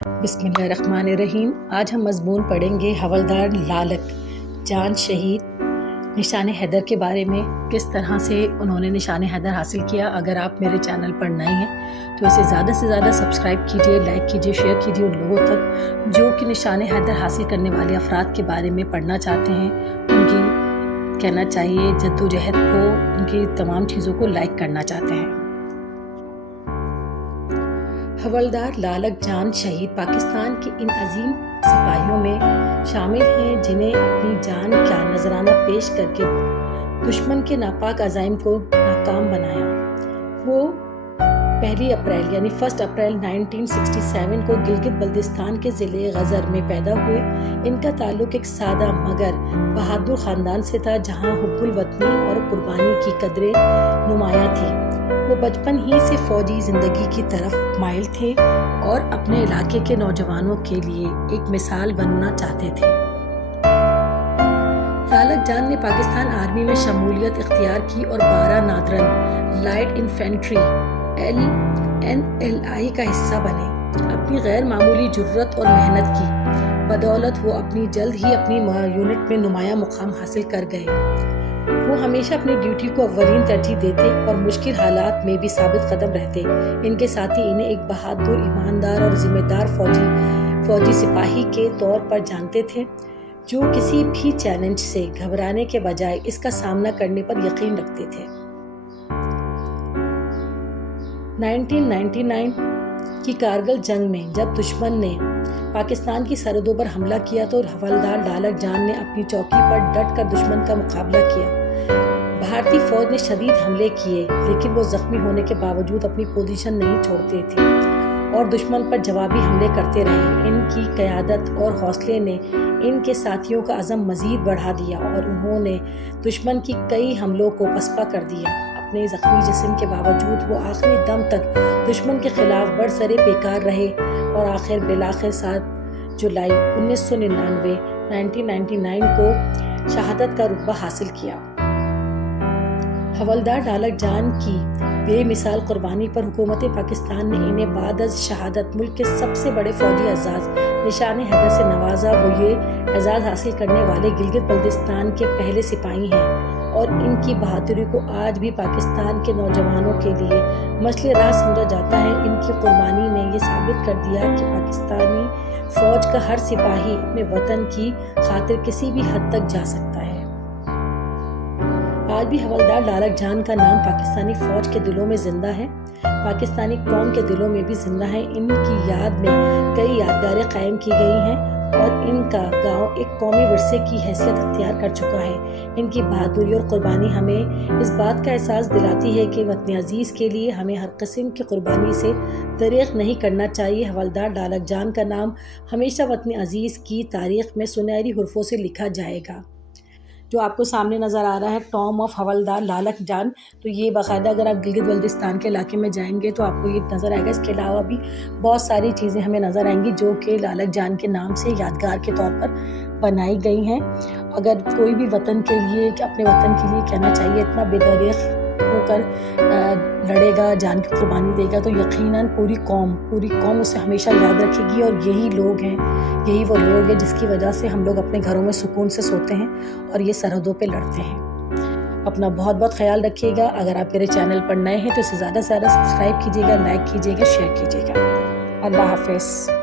बिस्मिल्लाहिर्रहमानिर्रहीम। आज हम मज़मून पढ़ेंगे हवलदार लालक जान शहीद निशान हैदर के बारे में, किस तरह से उन्होंने निशान हैदर हासिल किया। अगर आप मेरे चैनल पर नए हैं तो इसे ज़्यादा से ज़्यादा सब्सक्राइब कीजिए, लाइक कीजिए, शेयर कीजिए उन लोगों तक जो कि निशान हैदर हासिल करने वाले अफराद के बारे में पढ़ना चाहते हैं। उनकी कहना चाहिए जद्दोजहद को, उनकी तमाम चीज़ों को लाइक करना चाहते हैं। हवलदार लालक जान शहीद पाकिस्तान के इन अजीम सिपाहियों में शामिल हैं जिन्हें अपनी जान का नजराना पेश करके दुश्मन के नापाक अज़ाइम को नाकाम बनाया। वो 1 अप्रैल यानी 1 अप्रैल 1967 को गिलगित बल्तिस्तान के ज़िले गजर में पैदा हुए। इनका ताल्लुक एक सादा मगर बहादुर ख़ानदान से था जहाँ हुब्बुल वतनी और कुर्बानी की कदरें नुमायां थी। वो बचपन ही से फ़ौजी ज़िंदगी की तरफ माइल थे और अपने इलाके के नौजवानों के लिए एक मिसाल बनना चाहते थे। लालक जान ने पाकिस्तान आर्मी में शमूलियत इख्तियार की और 12 नादरन लाइट इन्फेंट्री LNLI का हिस्सा बने। अपनी गैर मामूली जुर्रत और मेहनत की बदौलत वो जल्द ही अपनी यूनिट में नुमाया मुकाम हासिल कर गए। वो हमेशा अपनी ड्यूटी को अव्वलीन तरजीह देते और मुश्किल हालात में भी साबित कदम रहते। इनके साथ ही इन्हें एक बहादुर, ईमानदार और जिम्मेदार फौजी सिपाही के तौर पर जानते थे जो किसी भी चैलेंज से घबराने के बजाय इसका सामना करने पर यकीन रखते थे। 1999 की कारगिल जंग में जब दुश्मन ने पाकिस्तान की सरहदों पर हमला किया तो हवलदार लालक जान ने अपनी चौकी पर डट कर दुश्मन का मुकाबला किया। भारतीय फौज ने शदीद हमले किए लेकिन वो जख्मी होने के बावजूद अपनी पोजीशन नहीं छोड़ते थे और दुश्मन पर जवाबी हमले करते रहे। इनकी क़यादत और हौसले ने इनके साथियों का अज़म मज़ीद बढ़ा दिया और उन्होंने दुश्मन की कई हमलों को पसपा कर दिया। अपने ज़ख्मी जिस्म के बावजूद वो आखिरी दम तक दुश्मन के खिलाफ बरसरे पेकार रहे और बिलाखिर 7 जुलाई 1999 को शहादत का रुतबा हासिल किया। हवलदार लालक जान की बेमिसाल कुर्बानी पर हुकूमत पाकिस्तान ने इन्हें बाद अज़ शहादत मुल्क के सबसे बड़े फौजी एजाज़ निशान हैदर से नवाजा। वो ये एजाज़ हासिल करने वाले गिलगित बल्तिस्तान के पहले सिपाही हैं और इनकी बहादुरी को आज भी पाकिस्तान के नौजवानों के लिए मसले राह समझा जाता है। इनकी कुर्बानी ने ये साबित कर दिया कि पाकिस्तानी फ़ौज का हर सिपाही अपने वतन की खातिर किसी भी हद तक जा सकता है। आज भी हवलदार लालक जान का नाम पाकिस्तानी फ़ौज के दिलों में जिंदा है, पाकिस्तानी कौम के दिलों में भी जिंदा है। इनकी याद में कई यादगारें कायम की गई हैं और इनका गांव एक कौमी विरसे की हैसियत अख्तियार कर चुका है। इनकी बहादुरी और कुर्बानी हमें इस बात का एहसास दिलाती है कि वतन अजीज़ के लिए हमें हर किस्म की कुर्बानी से दरेग नहीं करना चाहिए। हवलदार लालक जान का नाम हमेशा वतन अजीज़ की तारीख़ में सुनहरी हुर्फों से लिखा जाएगा। जो आपको सामने नज़र आ रहा है टॉम ऑफ हवलदार लालक जान, तो ये बाकायदा अगर आप गिलगित बल्तिस्तान के इलाके में जाएंगे तो आपको ये नज़र आएगा। इसके अलावा भी बहुत सारी चीज़ें हमें नज़र आएंगी जो कि लालक जान के नाम से यादगार के तौर पर बनाई गई हैं। अगर कोई भी वतन के लिए, अपने वतन के लिए कहना चाहिए, इतना बेदरीग होकर लड़ेगा, जान की कुर्बानी देगा तो यकीनन पूरी कौम उसे हमेशा याद रखेगी। और यही वो लोग हैं जिसकी वजह से हम लोग अपने घरों में सुकून से सोते हैं और ये सरहदों पे लड़ते हैं। अपना बहुत बहुत ख्याल रखिएगा। अगर आप मेरे चैनल पर नए हैं तो इसे ज़्यादा से ज़्यादा सब्सक्राइब कीजिएगा, लाइक कीजिएगा, शेयर कीजिएगा। अल्लाह हाफ़िज़।